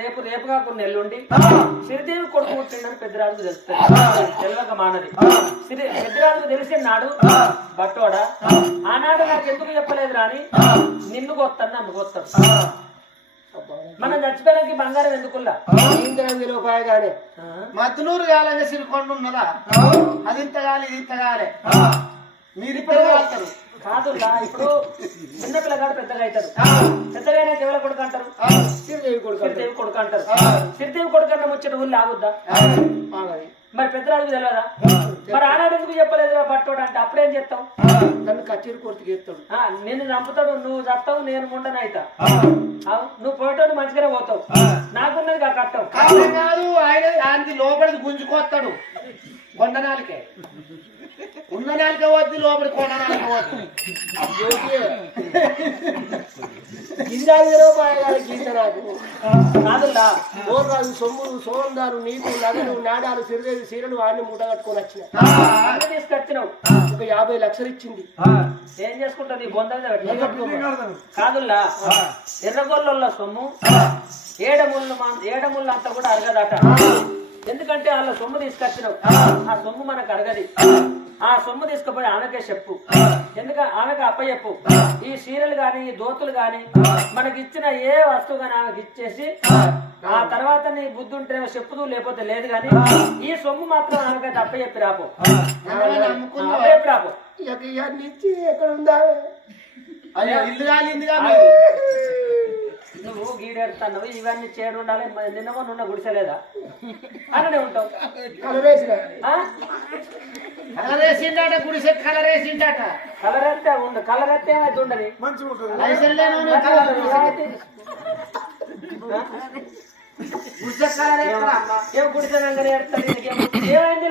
రేపు రేపు కాకుండా ఎల్లుండి శ్రీదేవి కొడుకు పుట్టిండని పెద్దరాజుకు తెలుస్తుంది. తెలియక మానది. పెద్దరాజుకు తెలిసినాడు బట్టోడా ఆనాడు నాకు ఎందుకు చెప్పలేదు రాని నిన్ను కొత్తాను నన్ను కొత్తాడు. మనం చచ్చిపోయానికి బంగారం ఎందుకుల్లా రూపాయగానే మద్దులూరు కాలంగా సిరికొండ ఉన్నదా? అది ఇంత కాలి ఇది ఇంత కాలే మీరు ఇప్పుడు వెళ్తారు కాదుల్లా. ఇప్పుడు చిన్న పిల్లగాడు పెద్దగా అవుతాడు. పెద్దగా ఎవరి కొడుకు అంటారు? శ్రీదేవి కొడుకు అంటారు. శ్రీదేవి కొడుకు అన్న ముచ్చట ఊళ్ళో ఆగుద్దా? మరి పెద్దరాజుకు తెలియదా? మరి ఆనాడు ఎందుకు చెప్పలేదు పట్టోడు అంటే అప్పుడేం చేస్తావు? నన్ను కచేరి కొడుకు ఎత్తాడు. నిన్ను చంపుతాడు, నువ్వు చస్తావు, నేను ముండన అవుతా. నువ్వు పోయేటోడు మంచిగానే పోతావు. నాకున్నది కట్టవు కాదు. ఆయన లోపలికి గుంజుకొస్తాడు. కొండనాలకే ఉన్న నాలుక వద్దు లోపలి కొండనాలక వద్దు. గింజాలు గీత నాకు కాదుల్లా. ఓర్రాజు సొమ్ములు సోందారు నీకు నగలు నాడాలు సిరిదేవి సీరలు వాడిని మూట కట్టుకొని వచ్చిన తీసుకొచ్చినావు. ఒక 50 లక్షలు ఇచ్చింది. ఏం చేసుకుంటావు? నీ బొంద కాదుల్లా. ఎర్రగొల్ల సొమ్ము ఏడముళ్ళు అంతా కూడా అరగదట. ఎందుకంటే వాళ్ళ సొమ్ము తీసుకొచ్చినావు. ఆ సొమ్ము మనకు అరగది. ఆ సొమ్ము తీసుకుపోయి ఆమెకే చెప్పు. ఎందుకంటే ఆమెకు అప్పచెప్పు. ఈ చీరలు గాని ఈ దోతులు గాని మనకి ఇచ్చిన ఏ వస్తువు గాని ఆమెకి ఇచ్చేసి ఆ తర్వాత నీ బుద్ధి ఉంటే చెప్పుదు, లేకపోతే లేదు గాని ఈ సొమ్ము మాత్రం ఆమెకైతే అప్పచెప్పి రాపో. అప్పచెప్పి రాపో. ఇచ్చి ఎక్కడ ఉందా? ఇల్లు కాలింది. నువ్వు గీడెడుతున్నావు. ఇవన్నీ చేయడం ఉండాలి. నిన్నమో నున్న గుడిసెలేదా? అలానే ఉంటావు. కలరేసిందట గుడిసె. కలరేసిందట. కలరెత్తే ఉండు. కలరెత్తే ఏమైతే ఉండదు. ఏం గుడిసె రంగనే ఏమైంది?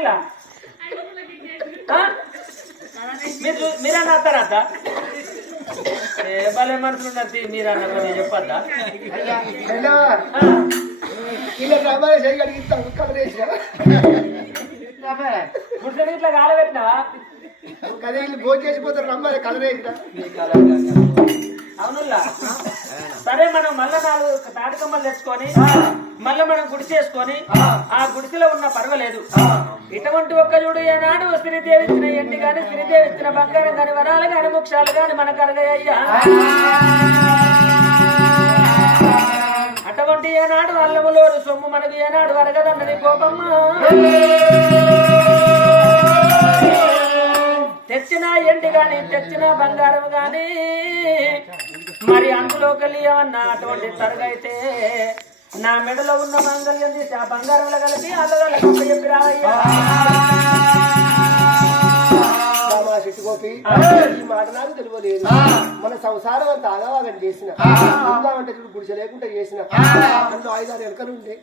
మీరన్నా అత్తారత్త భలే మనుషులు ఉన్నది. మీరన్నా చెప్పద్దా? గుడిసె ఇట్లా కాలబెట్టినావా? కదే భోజనం చేసిపోతారు. రమ్మాలి కలరేసిన. అవునుల్లా. సరే మనం మళ్ళా 4 తాటికమ్మలు తెచ్చుకొని మళ్ళీ మనం గుడిసేసుకొని ఆ గుడిసెలో ఉన్న పర్వాలేదు. ఇటువంటి ఒక్క చూడు ఏనాడు శ్రీదేవి ఇచ్చిన ఎండి గాని శ్రీదేవి ఇచ్చిన బంగారం గాని వరాలు గాని మోక్షాలు గాని మనకు అరగయ్యా. అటువంటి ఏనాడు అల్లములో సొమ్ము మనకు ఏనాడు అరగదన్నది కోపమ్మ. తెచ్చిన ఎండి గాని తెచ్చిన బంగారం గాని మరి అందులోకి వెళ్ళి ఏమన్నా అటువంటి తరగైతే నా మెడలో ఉన్న మంగళ్యం తీసి ఆ బంగారంలో కలిపి అల్లగాళ్ళ చెప్పి రావయ్యా. గోపి ఈ మాట నాకు తెలియలేదు. మన సంసారం అంతా ఆగవాగం చేసిన అంటే చూడు గుడిసె లేకుండా చేసిన అందులో 5-6 ఎలకలు ఉండే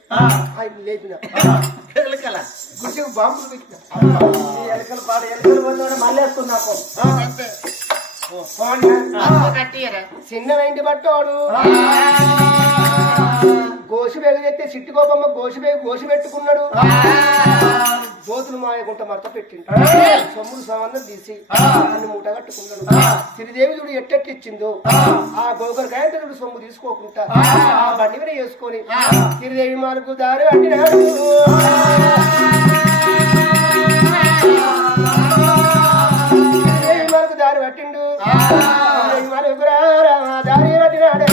ఆయన లేపిన గుడిసెకు బాంబులు పెట్టిన ఎలకలు పాడు ఎలకలు పోతే మళ్ళీ వేసుకున్నాకు చిన్నవేంటి బట్టోడు గోసి బేగ చెప్తే సిట్టి కోపమ్మ గోసి పెట్టుకున్నాడు. జ్యోతులు మాయకుంట మర్త పెట్టిండు. సొమ్ములు సంబంధం తీసి అన్ని మూట కట్టుకున్నాడు. శ్రీదేవి చూడు ఎట్టెట్టిచ్చిందో ఆ గోకరికాయ సొమ్ము తీసుకోకుండా ఆ బండి మీద వేసుకొని శ్రీదేవి మార్కు దారి అట్టినాడు. శ్రీదేవి మార్కు దారి పట్టిండు. దారి పట్టినాడే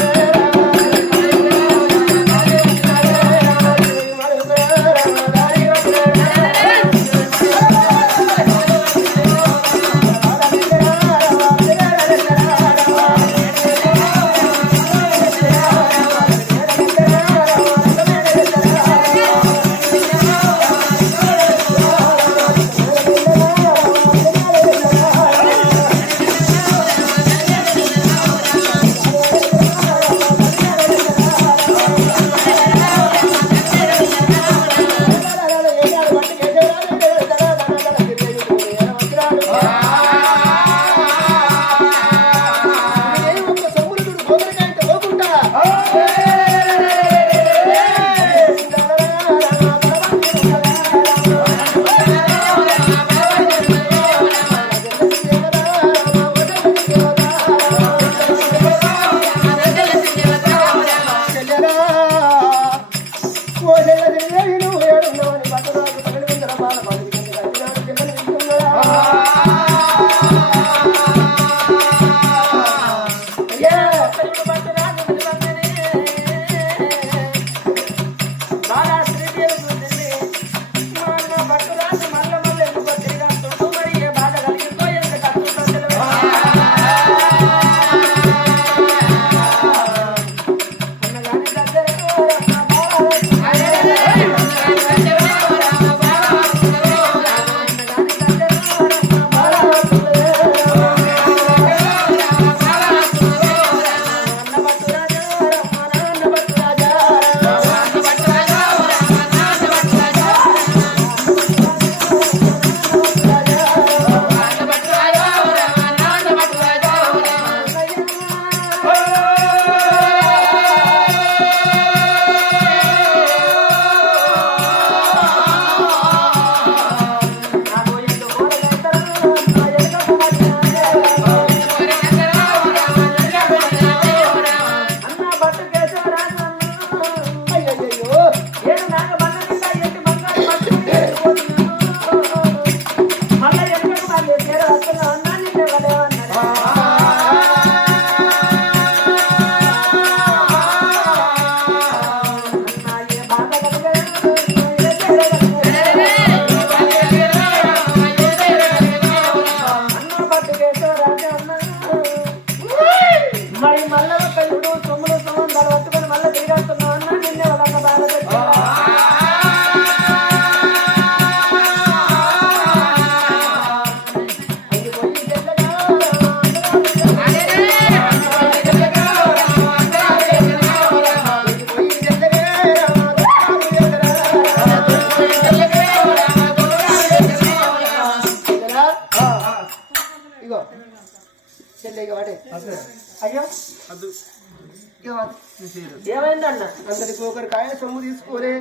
ఏమైందన్న? అందరికి ఒకరి కాయ సొమ్ము తీసుకోలే,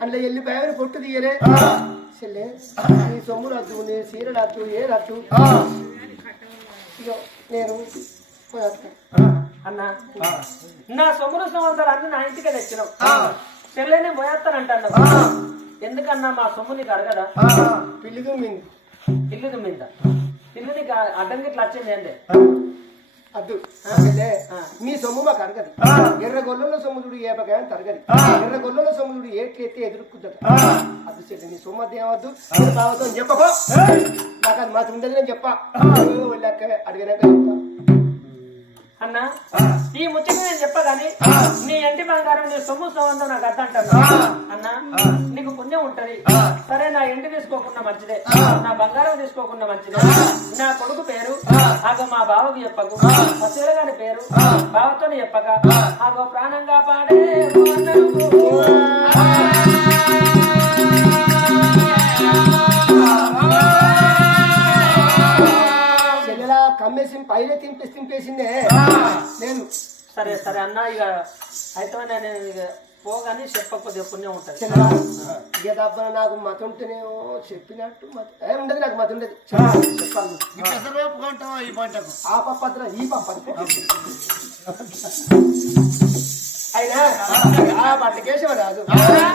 అందులో ఎల్లిపాయని పొట్టు తీయలే. చెల్లె నీ సొమ్ము రద్దు, నీ చీర రద్దు, ఏ రద్దు. ఇగో నేను అన్న నా సొమ్ముల సంవత్సరాలు అన్ని నా ఇంటికే తెచ్చినావు. చెల్లెనే పోయేస్తానంటాను. ఎందుకన్నా మా సొమ్ము నీకు అడగదా? పిల్లి దుమ్మింది. ఇల్లు దుమ్మిందా? ఇల్లు నీకు అడ్డం గిట్లా వచ్చింది అండి. అద్దు మీ సొమ్ము మాకు అరగదు. ఎర్ర గొల్లలో సొమ్ముడు ఏపకాయ తరగది. ఎర్ర గొల్లలో సొమ్ముడు ఏట్లెత్తి ఎదుర్కొంటది. అది చెల్లి నీ సొమ్ము అది ఏమద్దు. బావతో చెప్పకో, నాకు అది మాకు ఉండదు నేను చెప్పా. వెళ్ళాక అడిగినాక చెప్తా. అన్నా ఈ ముచ్చట నేను చెప్పగాని నీ ఇంటి బంగారం నీ సొమ్ము సంబంధం నాకు అర్థం అంటాను. అన్నా నీకు పుణ్యం ఉంటది. సరే నా ఇంటి తీసుకోకుండా మంచిదే, నా బంగారం తీసుకోకుండా మంచిదే. నా కొడుకు పేరు ఆగో మా బావకు చెప్పకు, వసీల గారి పేరు బావతో చెప్పక ఆగో ప్రాణంగా పాడే కమ్మేసి పైన తింపేసిందే నేను. సరే సరే అన్న, ఇక అయితే నేను ఇక పోగానే చెప్పకపోతే పుణ్యం ఉంటుంది. నాకు మత ఉంటేనేమో చెప్పినట్టు ఉండదు. నాకు మత ఉండదు. చెప్పాలి ఆ పప్పద్ర ఈ పప్పద్ర అయినా ఆ పట్టకేశవ రాదు,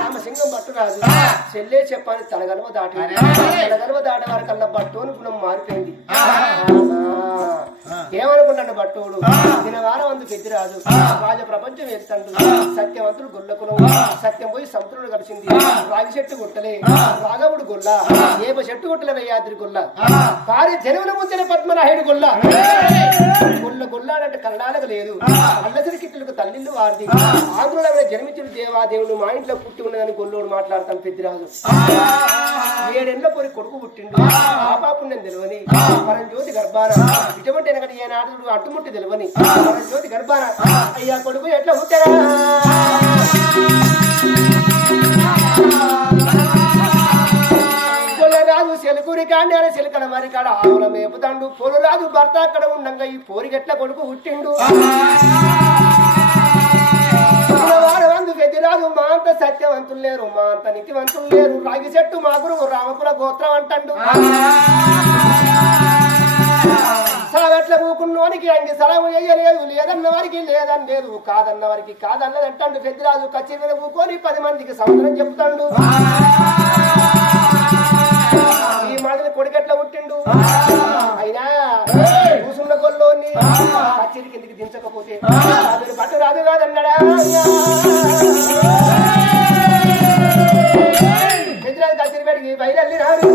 రామసింగం పట్టు రాదు. చెల్లే చెప్పాలి తలగలవ దాటి తలగలవ దాటే వారికల్లా బట్టు అనుకున్నాం మారిపోయింది. ఏమనుకున్నాడు బట్టోడు దినవారం అందు పెద్ది రాదు. రాజ ప్రపంచం వెళ్తాడు. సత్యవంతుడు గొల్లకులం. సత్యం పోయి సముద్రుడు గడిచింది. రాగి చెట్టు గుట్టలే రాఘవుడు గొల్ల. ఏప చెట్టు గుట్టలే వయ్యాద్రి గొల్ల. భార్య జనముల ముంచిన పద్మనాయుడు గొల్ల. గొల్ల గొల్లాడంటే కన్నడానికి లేదు. అల్లసరి కిట్టులకు తల్లిళ్ళు వారిది. ఆంధ్రుల జన్మించిన దేవాదేవుడు మా ఇంట్లో పుట్టి ఉన్నదని గొల్లోడు మాట్లాడతాను. పెద్దిరాజు 7 ఏళ్ల పొరి కొడుకు పుట్టిండు. ఆపాపుణ్యం తెలివని పరం జ్యోతి గర్భాన ఇటువంటి వెనకటి ఏనాడు అట్టుముట్టి తెలివని పరం జ్యోతి గర్భాన అయ్యా కొడుకు ఎట్లా పుట్టారా? రాజు సెలుకూరి కాండి అని సెలుకల మరి కాడ ఆవుల మేపుతాండు. పొలు రాజు భర్త అక్కడ ఉండంగా ఈ పోరిగట్ల కొడుకు పుట్టిండు. పెద్దిరాజు మా అంత సత్యవంతులు లేరు, మా అంత నీతివంతులు లేరు. రాగి చెట్టు మా గురువు రామపుర గోత్రం అంటాడు. సాగట్ల పూకున్నోనికి అంగి సలము వేయలేదు. లేదన్న వారికి లేదని లేదు, కాదన్న వారికి కాదన్నది అంటాడు. పెద్దిరాజు కచ్చి మీద పూకొని 10 మందికి సముద్రం చెప్తాడు. ఈ మాదిరి కొడుకెట్లా పుట్టిండు. అయినా కూసున్న గొల్లోని కచ్చేరి కిందికి దించకపోతే బట్టు రాదు కాదన్నాడా? పెద్దరాజు కచ్చేరి పెడికి బయలుదేరినాడు.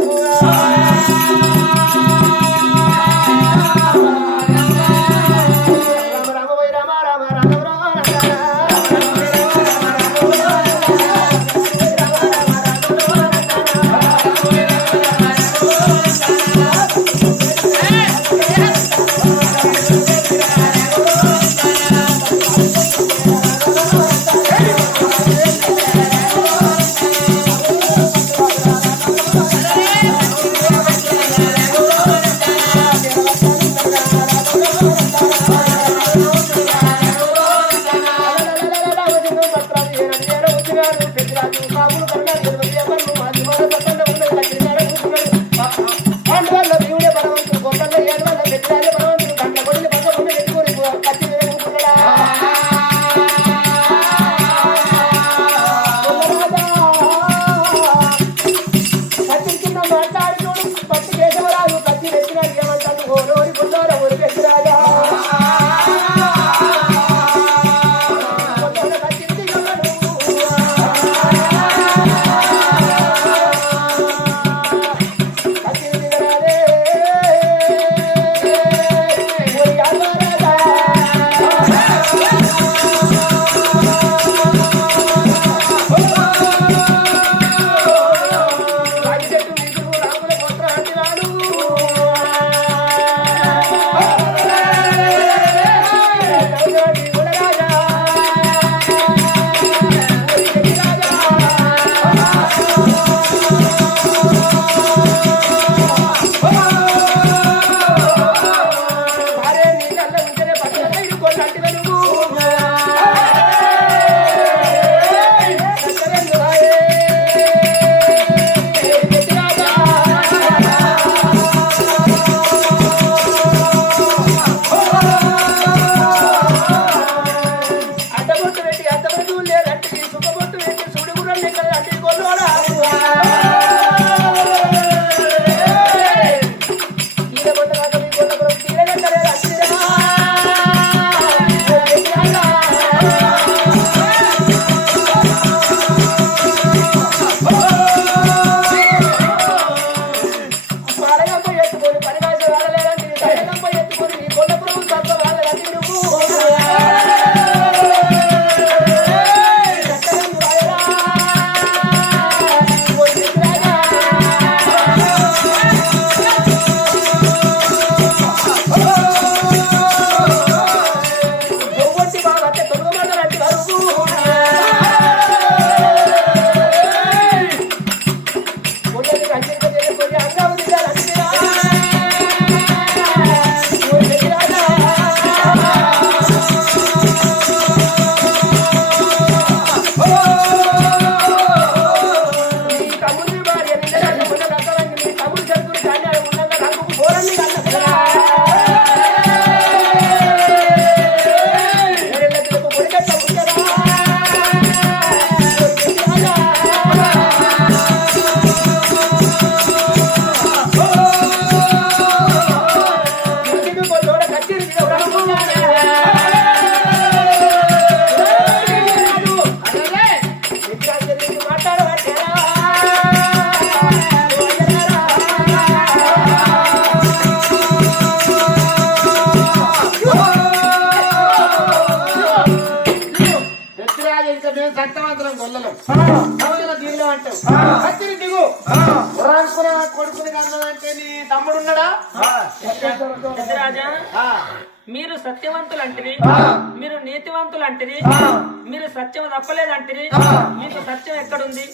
రానుకున్న కొడుకుని కన్నదంటే నీ తమ్ముడు ఉన్నాడా? పెద్దరాజా ఆ, మీరు సత్యవంతులు అంటిరి, మీరు నీతివంతులు అంటిరి, మీరు సత్యం తప్పలేదంటిరి, మీకు సత్యం ఎక్కడుంది?